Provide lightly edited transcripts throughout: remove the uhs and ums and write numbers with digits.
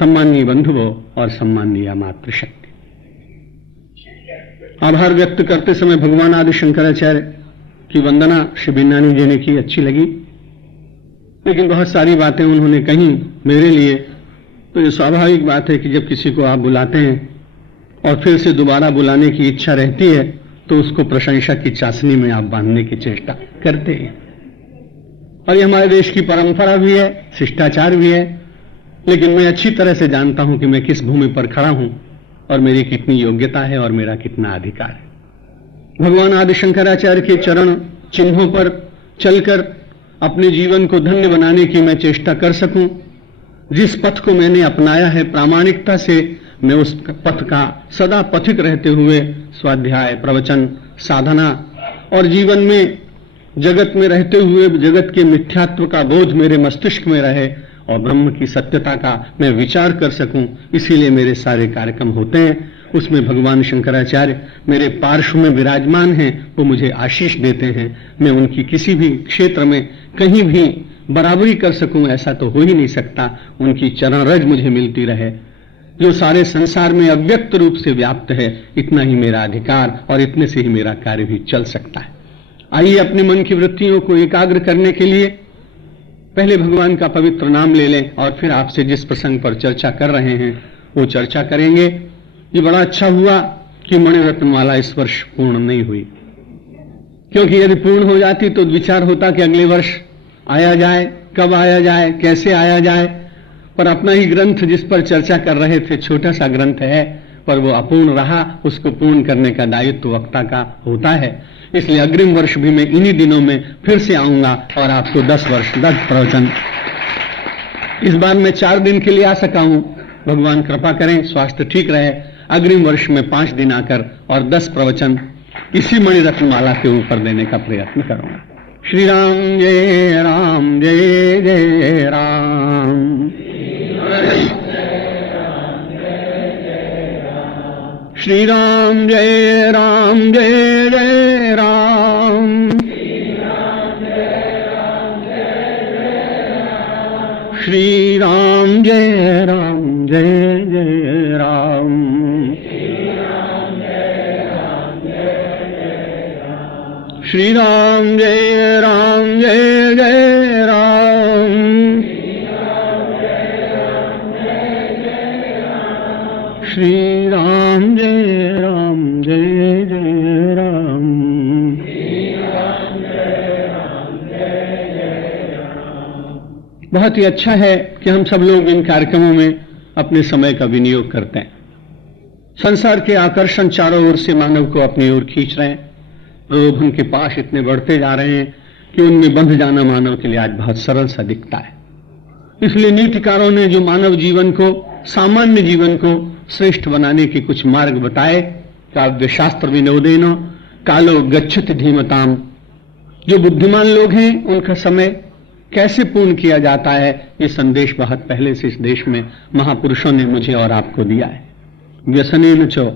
सम्माननीय बंधुओं और सम्माननीय मातृशक्ति, आभार व्यक्त करते समय भगवान आदि शंकराचार्य की वंदना श्री बिन्नानी जी ने की, अच्छी लगी, लेकिन बहुत सारी बातें उन्होंने कही मेरे लिए। तो ये स्वाभाविक बात है कि जब किसी को आप बुलाते हैं और फिर से दोबारा बुलाने की इच्छा रहती है तो उसको प्रशंसा की चाशनी में आप बांधने की चेष्टा करते हैं। और ये हमारे देश की परंपरा भी है, शिष्टाचार भी है, लेकिन मैं अच्छी तरह से जानता हूं कि मैं किस भूमि पर खड़ा हूं और मेरी कितनी योग्यता है और मेरा कितना अधिकार है। भगवान आदि शंकराचार्य के चरण चिन्हों पर चलकर अपने जीवन को धन्य बनाने की मैं चेष्टा कर सकूं। जिस पथ को मैंने अपनाया है प्रामाणिकता से, मैं उस पथ का सदा पथिक रहते हुए स्वाध्याय, प्रवचन, साधना और जीवन में जगत में रहते हुए जगत के मिथ्यात्व का बोध मेरे मस्तिष्क में रहे और ब्रह्म की सत्यता का मैं विचार कर सकूं, इसीलिए मेरे सारे कार्यक्रम होते हैं। उसमें भगवान शंकराचार्य मेरे पार्श्व में विराजमान हैं, वो मुझे आशीष देते हैं। मैं उनकी किसी भी क्षेत्र में कहीं भी बराबरी कर सकूं ऐसा तो हो ही नहीं सकता। उनकी चरण रज मुझे मिलती रहे, जो सारे संसार में अव्यक्त रूप से व्याप्त है। इतना ही मेरा अधिकार और इतने से ही मेरा कार्य भी चल सकता है। आइए अपने मन की वृत्तियों को एकाग्र करने के लिए पहले भगवान का पवित्र नाम ले लें और फिर आपसे जिस प्रसंग पर चर्चा कर रहे हैं वो चर्चा करेंगे। ये बड़ा अच्छा हुआ कि मणिरत्नमाला इस वर्ष पूर्ण नहीं हुई, क्योंकि यदि पूर्ण हो जाती तो विचार होता कि अगले वर्ष आया जाए, कब आया जाए, कैसे आया जाए। पर अपना ही ग्रंथ जिस पर चर्चा कर रहे थे, छोटा सा ग्रंथ है, पर वो अपूर्ण रहा, उसको पूर्ण करने का दायित्व वक्ता का होता है। इसलिए अग्रिम वर्ष भी मैं इन्हीं दिनों में फिर से आऊंगा और आपको 10 वर्ष 10 प्रवचन, इस बार मैं 4 दिन के लिए आ सका हूं। भगवान कृपा करें, स्वास्थ्य ठीक रहे। अग्रिम वर्ष में 5 दिन आकर और 10 प्रवचन इसी मणिरत्नमाला के ऊपर देने का प्रयत्न करूंगा। श्री राम जय राम, जय जय राम। श्री राम जय राम, जय जय राम। श्री राम जय राम, जय जय राम। श्री राम जय राम, जय जय राम। श्री राम जय राम, जय जय राम। बहुत ही अच्छा है कि हम सब लोग इन कार्यक्रमों में अपने समय का विनियोग करते हैं। संसार के आकर्षण चारों ओर से मानव को अपनी ओर खींच रहे हैं। प्रलोभन के पास इतने बढ़ते जा रहे हैं कि उनमें बंध जाना मानव के लिए आज बहुत सरल सा दिखता है। इसलिए नीतिकारों ने जो मानव जीवन को, सामान्य जीवन को श्रेष्ठ बनाने के कुछ मार्ग बताए, काव्य शास्त्र विनोदेन कालो गच्छति धीमताम। जो बुद्धिमान लोग हैं उनका समय कैसे पूर्ण किया जाता है, ये संदेश बहुत पहले से इस देश में महापुरुषों ने मुझे और आपको दिया है। व्यसनेन च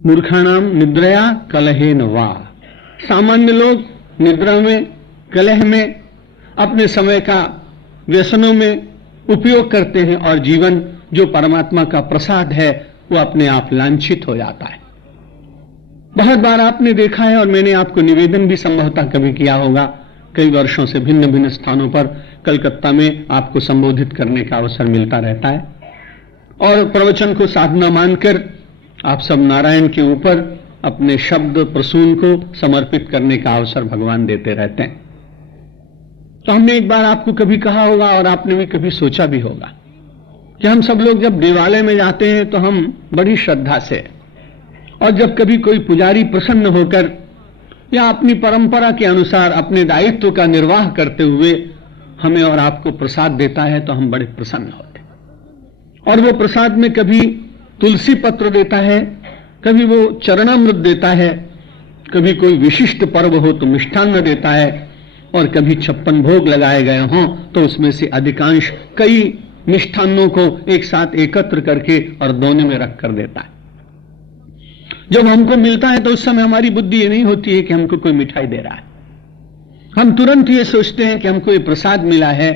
मूर्खाणाम निद्रया कलहेन वा। सामान्य लोग निद्रा में, कलह में, अपने समय का व्यसनों में उपयोग करते हैं और जीवन जो परमात्मा का प्रसाद है वो अपने आप लांछित हो जाता है। बहुत बार आपने देखा है और मैंने आपको निवेदन भी संभवतः कभी किया होगा, कई वर्षों से भिन्न भिन्न स्थानों पर कलकत्ता में आपको संबोधित करने का अवसर मिलता रहता है और प्रवचन को साधना मानकर आप सब नारायण के ऊपर अपने शब्द प्रसून को समर्पित करने का अवसर भगवान देते रहते हैं। तो हमने एक बार आपको कभी कहा होगा और आपने भी कभी सोचा भी होगा कि हम सब लोग जब देवालय में जाते हैं तो हम बड़ी श्रद्धा से, और जब कभी कोई पुजारी प्रसन्न होकर या अपनी परंपरा के अनुसार अपने दायित्व का निर्वाह करते हुए हमें और आपको प्रसाद देता है तो हम बड़े प्रसन्न होते हैं। और वो प्रसाद में कभी तुलसी पत्र देता है, कभी वो चरणामृत देता है, कभी कोई विशिष्ट पर्व हो तो मिष्ठान्न देता है, और कभी 56 भोग लगाए गए हों तो उसमें से अधिकांश कई मिष्ठान्नों को एक साथ एकत्र करके और दोने में रख कर देता है। जब हमको मिलता है तो उस समय हमारी बुद्धि ये नहीं होती है कि हमको कोई मिठाई दे रहा है, हम तुरंत ये सोचते हैं कि हमको ये प्रसाद मिला है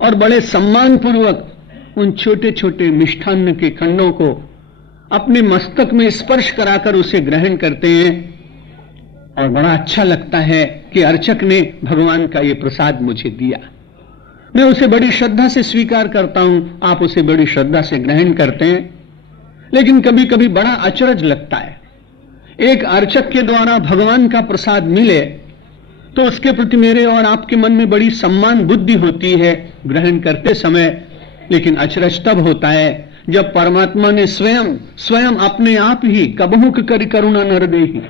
और बड़े सम्मान पूर्वक उन छोटे छोटे मिष्ठान्न के खंडों को अपने मस्तक में स्पर्श कराकर उसे ग्रहण करते हैं और बड़ा अच्छा लगता है कि अर्चक ने भगवान का ये प्रसाद मुझे दिया। मैं उसे बड़ी श्रद्धा से स्वीकार करता हूं, आप उसे बड़ी श्रद्धा से ग्रहण करते हैं। लेकिन कभी कभी बड़ा अचरज लगता है, एक अर्चक के द्वारा भगवान का प्रसाद मिले तो उसके प्रति मेरे और आपके मन में बड़ी सम्मान बुद्धि होती है ग्रहण करते समय। लेकिन अचरज तब होता है जब परमात्मा ने स्वयं अपने आप ही कबहुक कर करुणा नर देहि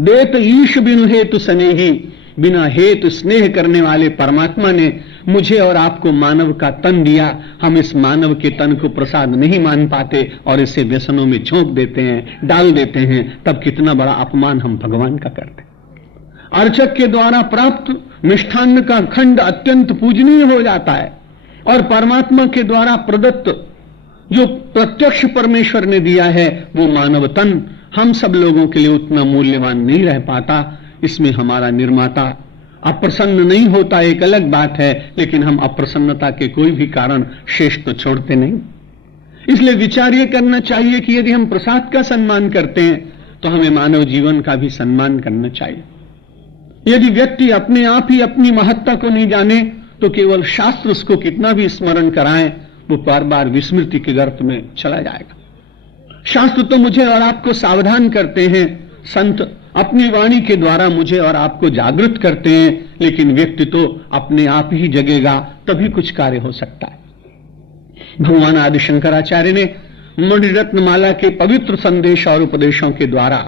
देत ईश बिनु हेतु स्नेही, बिना हेतु स्नेह करने वाले परमात्मा ने मुझे और आपको मानव का तन दिया। हम इस मानव के तन को प्रसाद नहीं मान पाते और इसे व्यसनों में झोंक देते हैं, डाल देते हैं। तब कितना बड़ा अपमान हम भगवान का करते। अर्चक के द्वारा प्राप्त मिष्ठान्न का खंड अत्यंत पूजनीय हो जाता है और परमात्मा के द्वारा प्रदत्त जो प्रत्यक्ष परमेश्वर ने दिया है वो मानव तन हम सब लोगों के लिए उतना मूल्यवान नहीं रह पाता। इसमें हमारा निर्माता अप्रसन्न नहीं होता एक अलग बात है, लेकिन हम अप्रसन्नता के कोई भी कारण शेष तो छोड़ते नहीं। इसलिए विचार ये करना चाहिए कि यदि हम प्रसाद का सम्मान करते हैं तो हमें मानव जीवन का भी सम्मान करना चाहिए। यदि व्यक्ति अपने आप ही अपनी महत्ता को नहीं जाने तो केवल शास्त्र उसको कितना भी स्मरण कराएं वो बार बार विस्मृति के गर्त में चला जाएगा। शास्त्र तो मुझे और आपको सावधान करते हैं, संत अपनी वाणी के द्वारा मुझे और आपको जागृत करते हैं, लेकिन व्यक्ति तो अपने आप ही जगेगा तभी कुछ कार्य हो सकता है। भगवान आदि शंकराचार्य ने मणिरत्नमाला के पवित्र संदेश और उपदेशों के द्वारा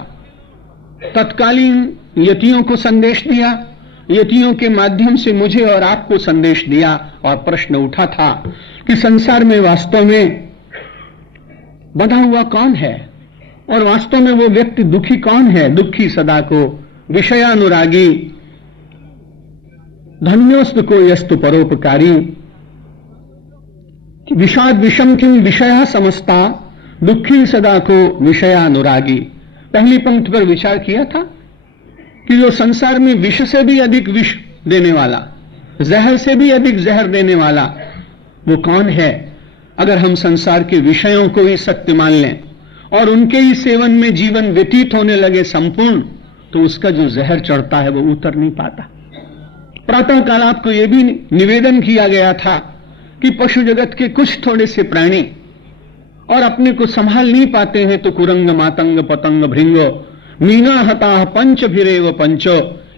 तत्कालीन यतियों को संदेश दिया, यतियों के माध्यम से मुझे और आपको संदेश दिया। और प्रश्न उठा था कि संसार में वास्तव में बंधा हुआ कौन है और वास्तव में वो व्यक्ति दुखी कौन है। दुखी सदा को विषयानुरागी, धन्योस्त को यस्तु परोपकारी, विषाद विषम किम विषया समस्ता, दुखी सदा को विषयानुरागी। पहली पंक्ति पर विचार किया था कि जो संसार में विष से भी अधिक विष देने वाला, जहर से भी अधिक जहर देने वाला वो कौन है। अगर हम संसार के विषयों को ही सत्य मान लें और उनके ही सेवन में जीवन व्यतीत होने लगे संपूर्ण, तो उसका जो जहर चढ़ता है वो उतर नहीं पाता। प्रातः काल आपको यह भी निवेदन किया गया था कि पशु जगत के कुछ थोड़े से प्राणी और अपने को संभाल नहीं पाते हैं तो कुरंग मातंग पतंग भृंगो मीना हता पंच भिरेव पंचो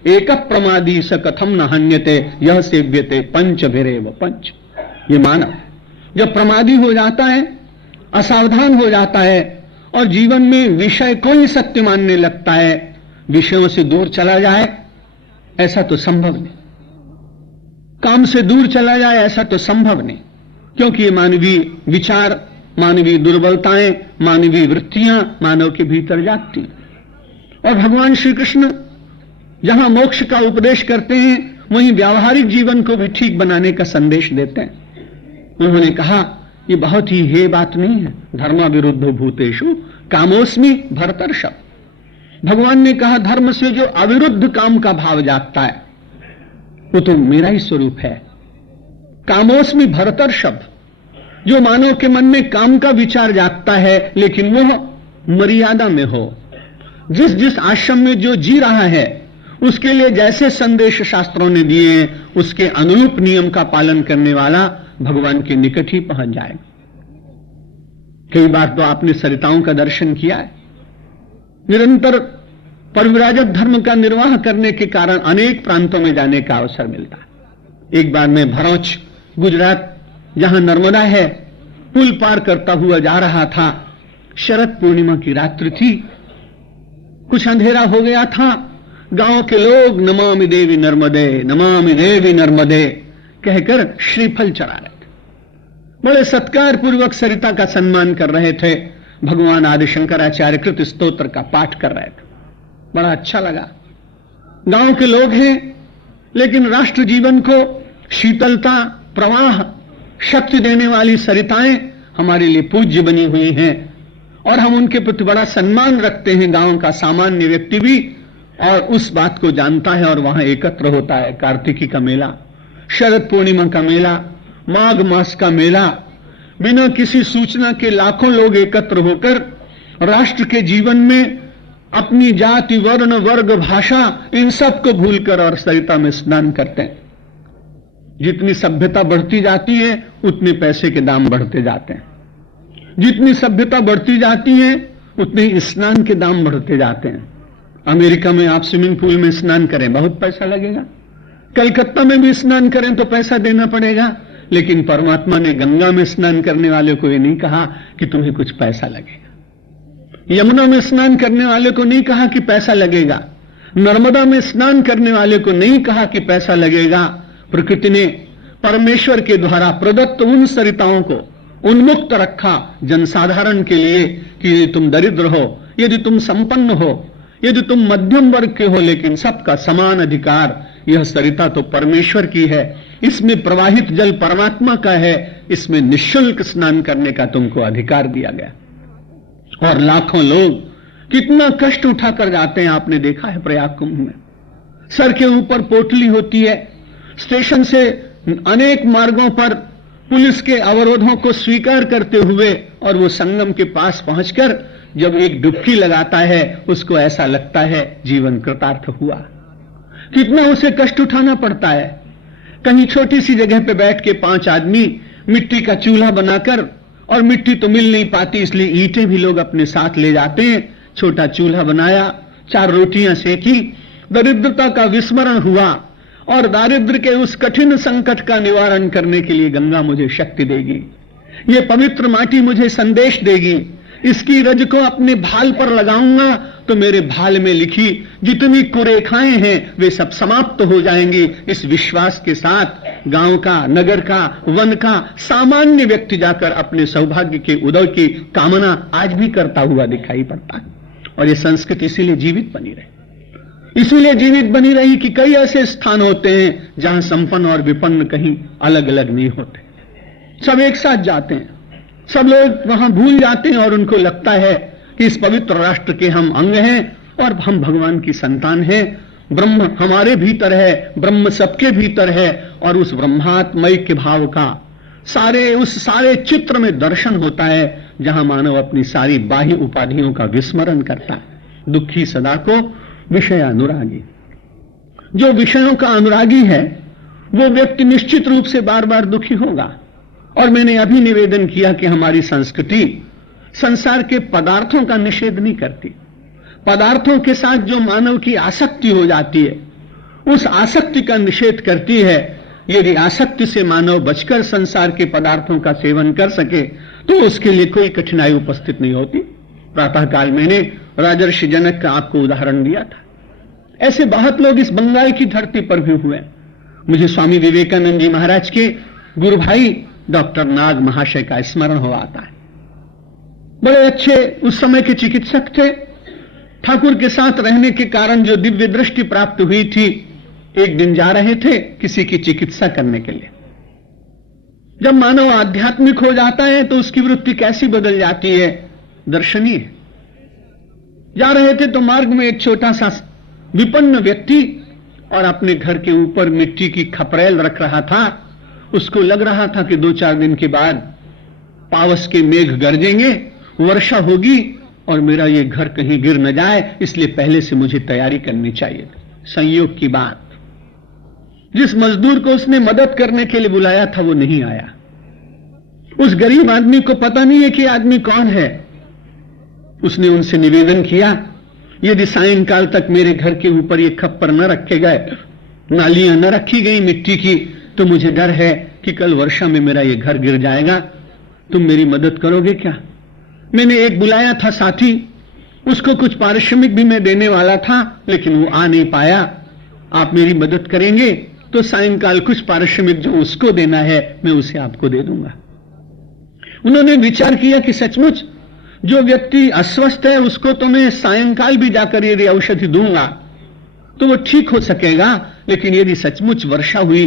एक प्रमादी स कथम न हन्यते यह सेव्यते पंच भिरेव पंच। ये मानव जब प्रमादी हो जाता है, असावधान हो जाता है और जीवन में विषय को ही सत्य मानने लगता है, विषयों से दूर चला जाए ऐसा तो संभव नहीं, काम से दूर चला जाए ऐसा तो संभव नहीं, क्योंकि ये मानवीय विचार, मानवीय दुर्बलताएं, मानवीय वृत्तियां मानव के भीतर जागती हैं। और भगवान श्री कृष्ण जहां मोक्ष का उपदेश करते हैं वहीं व्यावहारिक जीवन को भी ठीक बनाने का संदेश देते हैं। उन्होंने कहा ये बहुत ही हे बात नहीं है, धर्म विरुद्ध भूतेषु कामोस्मि भरतर्षभ। भगवान ने कहा धर्म से जो अविरुद्ध काम का भाव जागता है वो तो मेरा ही स्वरूप है। कामोस्मि भरतर्षभ, जो मानव के मन में काम का विचार जागता है लेकिन वह मर्यादा में हो, जिस जिस आश्रम में जो जी रहा है उसके लिए जैसे संदेश शास्त्रों ने दिए हैं उसके अनुरूप नियम का पालन करने वाला भगवान के निकट ही पहुंच जाएगा। कई बार तो आपने सरिताओं का दर्शन किया है। निरंतर परिव्राजक धर्म का निर्वाह करने के कारण अनेक प्रांतों में जाने का अवसर मिलता है। एक बार मैं भरूच गुजरात जहां नर्मदा है पुल पार करता हुआ जा रहा था। शरद पूर्णिमा की रात्रि थी, कुछ अंधेरा हो गया था। गांव के लोग नमामि देवी नर्मदे कहकर श्रीफल चढ़ा रहे थे, बड़े सत्कार पूर्वक सरिता का सम्मान कर रहे थे। भगवान आदि शंकराचार्य कृत स्तोत्र का पाठ कर रहे थे, बड़ा अच्छा लगा। गांव के लोग हैं लेकिन राष्ट्र जीवन को शीतलता, प्रवाह, शक्ति देने वाली सरिताएं हमारे लिए पूज्य बनी हुई हैं और हम उनके प्रति बड़ा सम्मान रखते हैं। गांव का सामान्य व्यक्ति भी और उस बात को जानता है और वहां एकत्र होता है। कार्तिकी का मेला, शरद पूर्णिमा का मेला, माघ मास का मेला, बिना किसी सूचना के लाखों लोग एकत्र होकर राष्ट्र के जीवन में अपनी जाति, वर्ण, वर्ग, भाषा, इन सब को भूलकर और सरिता में स्नान करते हैं। जितनी सभ्यता बढ़ती जाती है उतने पैसे के दाम बढ़ते जाते हैं, जितनी सभ्यता बढ़ती जाती है उतने ही स्नान के दाम बढ़ते जाते हैं। अमेरिका में आप स्विमिंग पूल में स्नान करें, बहुत पैसा लगेगा। कलकत्ता में भी स्नान करें तो पैसा देना पड़ेगा, लेकिन परमात्मा ने गंगा में स्नान करने वाले को ये नहीं कहा कि तुम्हें कुछ पैसा लगेगा। यमुना में स्नान करने वाले को नहीं कहा कि पैसा लगेगा। नर्मदा में स्नान करने वाले को नहीं कहा कि पैसा लगेगा। प्रकृति ने परमेश्वर के द्वारा प्रदत्त उन सरिताओं को उन्मुक्त रखा जनसाधारण के लिए कि यदि तुम दरिद्र हो, यदि तुम संपन्न हो, यदि तुम मध्यम वर्ग के हो, लेकिन सबका समान अधिकार। यह सरिता तो परमेश्वर की है, इसमें प्रवाहित जल परमात्मा का है, इसमें निःशुल्क स्नान करने का तुमको अधिकार दिया गया। और लाखों लोग कितना कष्ट उठाकर जाते हैं, आपने देखा है प्रयाग कुंभ में। सर के ऊपर पोटली होती है, स्टेशन से अनेक मार्गों पर पुलिस के अवरोधों को स्वीकार करते हुए और वो संगम के पास पहुंचकर जब एक डुबकी लगाता है, उसको ऐसा लगता है जीवन कृतार्थ हुआ। कितना उसे कष्ट उठाना पड़ता है। कहीं छोटी सी जगह पे बैठ के 5 आदमी मिट्टी का चूल्हा बनाकर, और मिट्टी तो मिल नहीं पाती इसलिए ईंटें भी लोग अपने साथ ले जाते हैं, छोटा चूल्हा बनाया, 4 रोटियां सेकी, दरिद्रता का विस्मरण हुआ और दारिद्र्य के उस कठिन संकट का निवारण करने के लिए गंगा मुझे शक्ति देगी, ये पवित्र माटी मुझे संदेश देगी, इसकी रज को अपने भाल पर लगाऊंगा तो मेरे भाल में लिखी जितनी कुरेखाएं हैं वे सब समाप्त हो जाएंगी। इस विश्वास के साथ गांव का, नगर का, वन का सामान्य व्यक्ति जाकर अपने सौभाग्य के उदय की कामना आज भी करता हुआ दिखाई पड़ता है। और ये संस्कृति इसीलिए जीवित बनी रही, इसीलिए जीवित बनी रही कि कई ऐसे स्थान होते हैं जहां संपन्न और विपन्न कहीं अलग अलग नहीं होते, सब एक साथ जाते हैं। सब लोग वहां भूल जाते हैं और उनको लगता है कि इस पवित्र राष्ट्र के हम अंग हैं और हम भगवान की संतान हैं। ब्रह्म हमारे भीतर है, ब्रह्म सबके भीतर है, और उस ब्रह्मात्मय के भाव का उस सारे चित्र में दर्शन होता है जहां मानव अपनी सारी बाह्य उपाधियों का विस्मरण करता है। दुखी सदा को विषय अनुरागी। जो विषयों का अनुरागी है वो व्यक्ति निश्चित रूप से बार बार दुखी होगा। और मैंने अभी निवेदन किया कि हमारी संस्कृति संसार के पदार्थों का निषेध नहीं करती। पदार्थों के साथ जो मानव की आसक्ति हो जाती है उस आसक्ति का निषेध करती है। यदि आसक्ति से मानव बचकर संसार के पदार्थों का सेवन कर सके तो उसके लिए कोई कठिनाई उपस्थित नहीं होती। प्रातःकाल मैंने राजर्षि जनक का आपको उदाहरण दिया था। ऐसे बहुत लोग इस बंगाल की धरती पर भी हुए। मुझे स्वामी विवेकानंद जी महाराज के गुरु भाई डॉक्टर नाग महाशय का स्मरण हो आता है। बड़े अच्छे उस समय के चिकित्सक थे। ठाकुर के साथ रहने के कारण जो दिव्य दृष्टि प्राप्त हुई थी, एक दिन जा रहे थे किसी की चिकित्सा करने के लिए। जब मानव आध्यात्मिक हो जाता है तो उसकी वृत्ति कैसी बदल जाती है, दर्शनीय। जा रहे थे तो मार्ग में एक छोटा सा विपन्न व्यक्ति और अपने घर के ऊपर मिट्टी की खपरेल रख रहा था। उसको लग रहा था कि 2-4 दिन के बाद पावस के मेघ गरजेंगे, वर्षा होगी और मेरा ये घर कहीं गिर न जाए, इसलिए पहले से मुझे तैयारी करनी चाहिए। संयोग की बात, जिस मजदूर को उसने मदद करने के लिए बुलाया था वो नहीं आया। उस गरीब आदमी को पता नहीं है कि आदमी कौन है। उसने उनसे निवेदन किया, यदि सायंकाल तक मेरे घर के ऊपर ये खप्पर न रखे गए, नालियां न रखी गई मिट्टी की, तो मुझे डर है कि कल वर्षा में मेरा ये घर गिर जाएगा। तुम मेरी मदद करोगे क्या? मैंने एक बुलाया था साथी, उसको कुछ पारिश्रमिक भी मैं देने वाला था, लेकिन वो आ नहीं पाया। आप मेरी मदद करेंगे तो सायंकाल कुछ पारिश्रमिक जो उसको देना है मैं उसे आपको दे दूंगा। उन्होंने विचार किया कि सचमुच जो व्यक्ति अस्वस्थ है उसको तो मैं सायंकाल भी जाकर यदि औषधि दूंगा तो वो ठीक हो सकेगा, लेकिन यदि सचमुच वर्षा हुई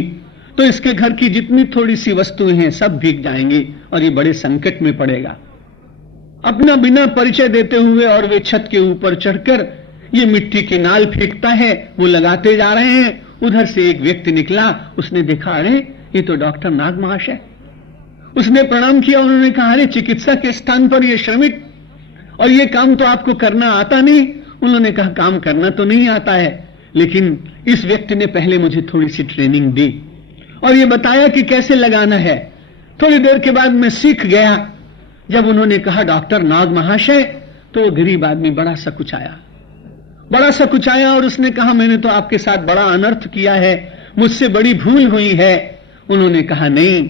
तो इसके घर की जितनी थोड़ी सी वस्तुएं हैं सब भीग जाएंगी और ये बड़े संकट में पड़ेगा। अपना बिना परिचय देते हुए और वे छत के ऊपर चढ़कर ये मिट्टी की नाल फेंकता है, वो लगाते जा रहे हैं। उधर से एक व्यक्ति निकला, उसने देखा, अरे ये तो डॉक्टर नाग महाशय। उसने प्रणाम किया। उन्होंने कहा, अरे चिकित्सा के स्थान पर ये श्रमिक, और ये काम तो आपको करना आता नहीं। उन्होंने कहा, काम करना तो नहीं आता है, लेकिन इस व्यक्ति ने पहले मुझे थोड़ी सी ट्रेनिंग दी और ये बताया कि कैसे लगाना है। थोड़ी देर के बाद मैं सीख गया। जब उन्होंने कहा, डॉक्टर नाग महाशय, तो वो गरीब आदमी बड़ा सा कुछ आया और उसने कहा, मैंने तो आपके साथ बड़ा अनर्थ किया है, मुझसे बड़ी भूल हुई है। उन्होंने कहा, नहीं,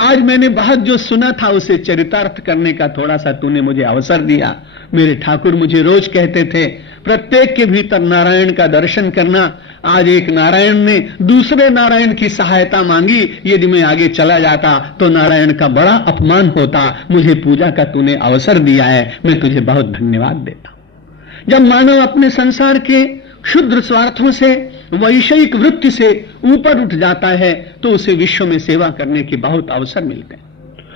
आज मैंने बहुत जो सुना था उसे चरितार्थ करने का थोड़ा सा तूने मुझे अवसर दिया। मेरे ठाकुर मुझे रोज कहते थे, प्रत्येक के भीतर नारायण का दर्शन करना। आज एक नारायण ने दूसरे नारायण की सहायता मांगी, यदि मैं आगे चला जाता तो नारायण का बड़ा अपमान होता। मुझे पूजा का तूने अवसर दिया है, मैं तुझे बहुत धन्यवाद देता हूं। जब मानव अपने संसार के क्षुद्र स्वार्थों से, वैषयिक वृत्ति से ऊपर उठ जाता है तो उसे विश्व में सेवा करने के बहुत अवसर मिलते हैं।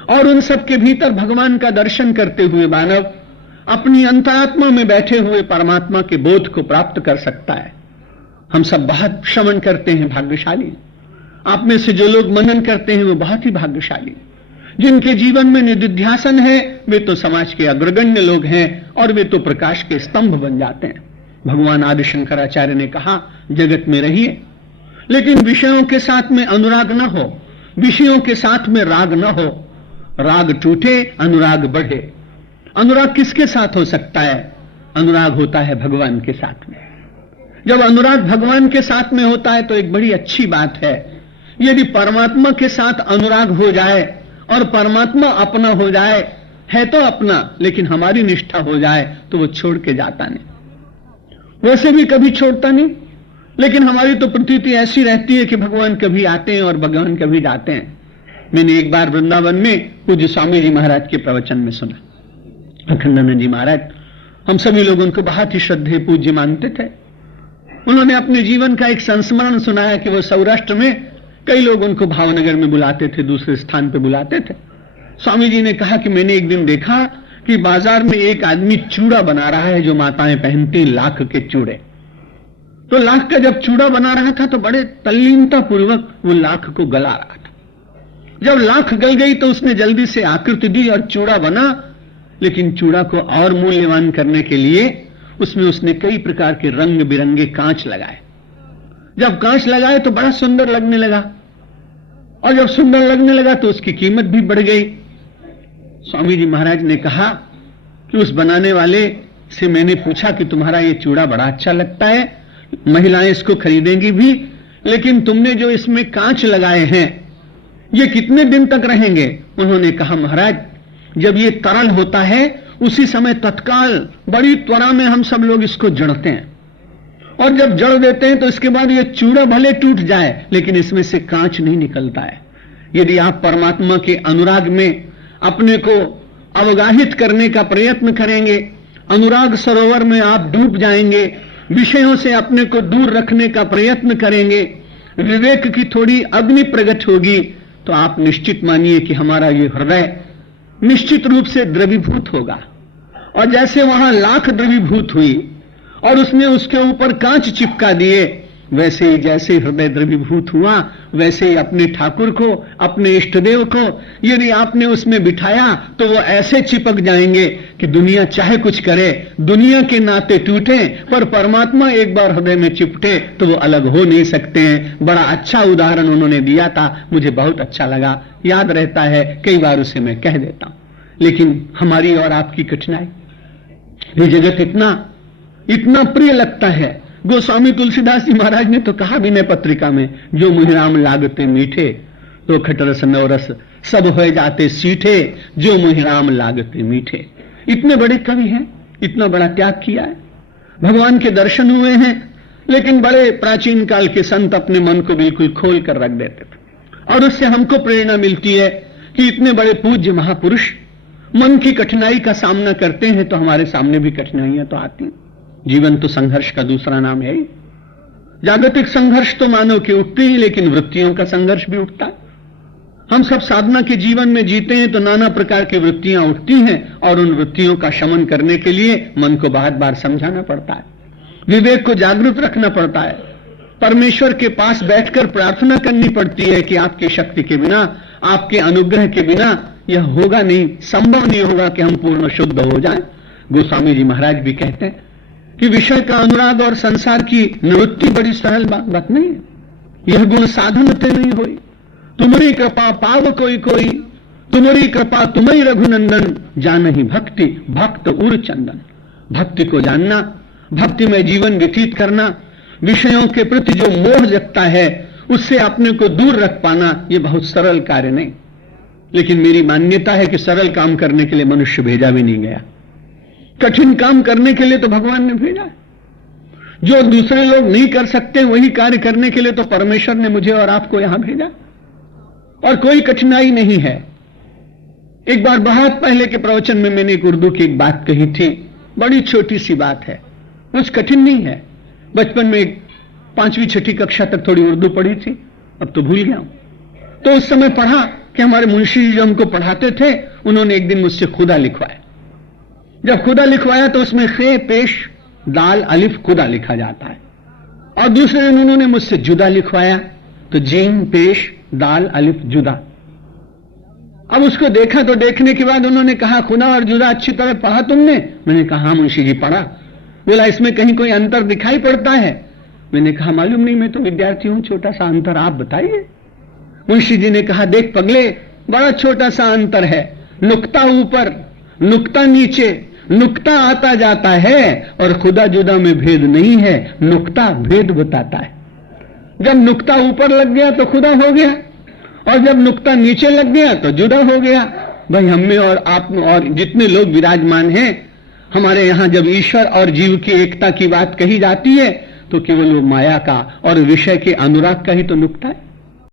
और उन सब के भीतर भगवान का दर्शन करते हुए मानव अपनी अंतरात्मा में बैठे हुए परमात्मा के बोध को प्राप्त कर सकता है। हम सब बहुत श्रवण करते हैं, भाग्यशाली। आप में से जो लोग मनन करते हैं वो बहुत ही भाग्यशाली। जिनके जीवन में निदिध्यासन है वे तो समाज के अग्रगण्य लोग हैं और वे तो प्रकाश के स्तंभ बन जाते हैं। भगवान आदि शंकराचार्य ने कहा, जगत में रहिए लेकिन विषयों के साथ में अनुराग न हो, विषयों के साथ में राग न हो। राग टूटे, अनुराग बढ़े। अनुराग किसके साथ हो सकता है? अनुराग होता है भगवान के साथ में। जब अनुराग भगवान के साथ में होता है तो एक बड़ी अच्छी बात है। यदि परमात्मा के साथ अनुराग हो जाए और परमात्मा अपना हो जाए, है तो अपना लेकिन हमारी निष्ठा हो जाए तो वो छोड़ के जाता नहीं। वैसे भी कभी छोड़ता नहीं, लेकिन हमारी तो प्रतीति ऐसी रहती है कि भगवान कभी आते हैं और भगवान कभी जाते हैं। मैंने एक बार वृंदावन में पूज्य स्वामी जी महाराज के प्रवचन में सुना। अखंडानंद जी महाराज हम सभी लोग उनको बहुत ही श्रद्धेय पूज्य मानते थे। उन्होंने अपने जीवन का एक संस्मरण सुनाया कि वो सौराष्ट्र में कई लोग उनको भावनगर में बुलाते थे, दूसरे स्थान पे बुलाते थे। स्वामी जी ने कहा कि मैंने एक दिन देखा कि बाजार में एक आदमी चूड़ा बना रहा है जो माताएं पहनती, लाख के चूड़े। तो लाख का जब चूड़ा बना रहा था तो बड़े तल्लीनता पूर्वक वो लाख को गला रहा था। जब लाख गल गई तो उसने जल्दी से आकृति दी और चूड़ा बना, लेकिन चूड़ा को और मूल्यवान करने के लिए उसमें उसने कई प्रकार के रंग बिरंगे कांच लगाए। जब कांच लगाए तो बड़ा सुंदर लगने लगा, और जब सुंदर लगने लगा तो उसकी कीमत भी बढ़ गई। स्वामी जी महाराज ने कहा कि उस बनाने वाले से मैंने पूछा कि तुम्हारा ये चूड़ा बड़ा अच्छा लगता है, महिलाएं इसको खरीदेंगी भी, लेकिन तुमने जो इसमें कांच लगाए हैं ये कितने दिन तक रहेंगे? उन्होंने कहा, महाराज जब ये तरल होता है उसी समय तत्काल बड़ी त्वरा में हम सब लोग इसको जड़ते हैं, और जब जड़ देते हैं तो इसके बाद ये चूड़ा भले टूट जाए लेकिन इसमें से कांच नहीं निकलता है। यदि आप परमात्मा के अनुराग में अपने को अवगाहित करने का प्रयत्न करेंगे, अनुराग सरोवर में आप डूब जाएंगे, विषयों से अपने को दूर रखने का प्रयत्न करेंगे, विवेक की थोड़ी अग्नि प्रकट होगी, तो आप निश्चित मानिए कि हमारा ये हृदय निश्चित रूप से द्रवीभूत होगा। और जैसे वहां लाख द्रवीभूत हुई और उसने उसके ऊपर कांच चिपका दिए, वैसे ही जैसे हृदय द्रवीभूत हुआ वैसे ही अपने ठाकुर को, अपने इष्टदेव को यदि आपने उसमें बिठाया तो वो ऐसे चिपक जाएंगे कि दुनिया चाहे कुछ करे, दुनिया के नाते टूटे, पर परमात्मा एक बार हृदय में चिपटे तो वो अलग हो नहीं सकते हैं। बड़ा अच्छा उदाहरण उन्होंने दिया था, मुझे बहुत अच्छा लगा, याद रहता है, कई बार उसे मैं कह देता हूं। लेकिन हमारी और आपकी कठिनाई, ये जगत इतना प्रिय लगता है। गोस्वामी तुलसीदास जी महाराज ने तो कहा विनय पत्रिका में, जो मुहिराम लागते मीठे तो खटरस नवरस सब हो जाते सीठे, जो मुहिराम लागते मीठे। इतने बड़े कवि हैं, इतना बड़ा त्याग किया है, भगवान के दर्शन हुए हैं, लेकिन बड़े प्राचीन काल के संत अपने मन को बिल्कुल खोल कर रख देते थे। और उससे हमको प्रेरणा मिलती है कि इतने बड़े पूज्य महापुरुष मन की कठिनाई का सामना करते हैं तो हमारे सामने भी कठिनाइयां तो आती हैं। जीवन तो संघर्ष का दूसरा नाम है। जागतिक संघर्ष तो मानव के उठते हैं, लेकिन वृत्तियों का संघर्ष भी उठता है। हम सब साधना के जीवन में जीते हैं तो नाना प्रकार की वृत्तियां उठती हैं, और उन वृत्तियों का शमन करने के लिए मन को बार बार समझाना पड़ता है, विवेक को जागृत रखना पड़ता है, परमेश्वर के पास बैठकर प्रार्थना करनी पड़ती है कि आपकी शक्ति के बिना आपके अनुग्रह के बिना यह होगा नहीं, संभव नहीं होगा कि हम पूर्ण शुद्ध हो जाएं। गोस्वामी जी महाराज भी कहते हैं कि विषय का अनुराग और संसार की निवृत्ति बड़ी सरल बात नहीं है। यह गुण साधन ते नहीं हुई, तुम्हारी कृपा पाव कोई कोई, तुम्हारी कृपा तुम्हें रघुनंदन, जानहि भक्ति भक्त उर चंदन। भक्ति को जानना, भक्ति में जीवन व्यतीत करना, विषयों के प्रति जो मोह जगता है उससे अपने को दूर रख पाना, यह बहुत सरल कार्य नहीं। लेकिन मेरी मान्यता है कि सरल काम करने के लिए मनुष्य भेजा भी नहीं गया, कठिन काम करने के लिए तो भगवान ने भेजा है। जो दूसरे लोग नहीं कर सकते वही कार्य करने के लिए तो परमेश्वर ने मुझे और आपको यहां भेजा, और कोई कठिनाई नहीं है। एक बार बहुत पहले के प्रवचन में मैंने एक उर्दू की एक बात कही थी, बड़ी छोटी सी बात है, कुछ कठिन नहीं है। बचपन में 5वीं 6ठी कक्षा तक थोड़ी उर्दू पढ़ी थी, अब तो भूल गया हूं। तो उस समय पढ़ा कि हमारे मुंशी जी जो हमको पढ़ाते थे उन्होंने एक दिन मुझसे खुदा लिखवाया। जब खुदा लिखवाया तो उसमें खे पेश दाल अलिफ खुदा लिखा जाता है, और दूसरे दिन उन्होंने मुझसे जुदा लिखवाया, तो जीम पेश दाल अलिफ जुदा। अब उसको देखा तो देखने के बाद उन्होंने कहा खुदा और जुदा अच्छी तरह पढ़ा तुमने? मैंने कहा हाँ मुंशी जी पढ़ा। बोला इसमें कहीं कोई अंतर दिखाई पड़ता है? मैंने कहा मालूम नहीं, मैं तो विद्यार्थी हूं, छोटा सा अंतर आप बताइए। मुंशी जी ने कहा देख पगले, बड़ा छोटा सा अंतर है, नुक्ता ऊपर नुक्ता नीचे, नुक्ता आता जाता है, और खुदा जुदा में भेद नहीं है, नुक्ता भेद बताता है। जब नुक्ता ऊपर लग गया तो खुदा हो गया, और जब नुक्ता नीचे लग गया तो जुदा हो गया। भाई हमें और आप और जितने लोग विराजमान हैं, हमारे यहां जब ईश्वर और जीव की एकता की बात कही जाती है तो केवल वो माया का और विषय के अनुराग का ही तो नुक्ता है।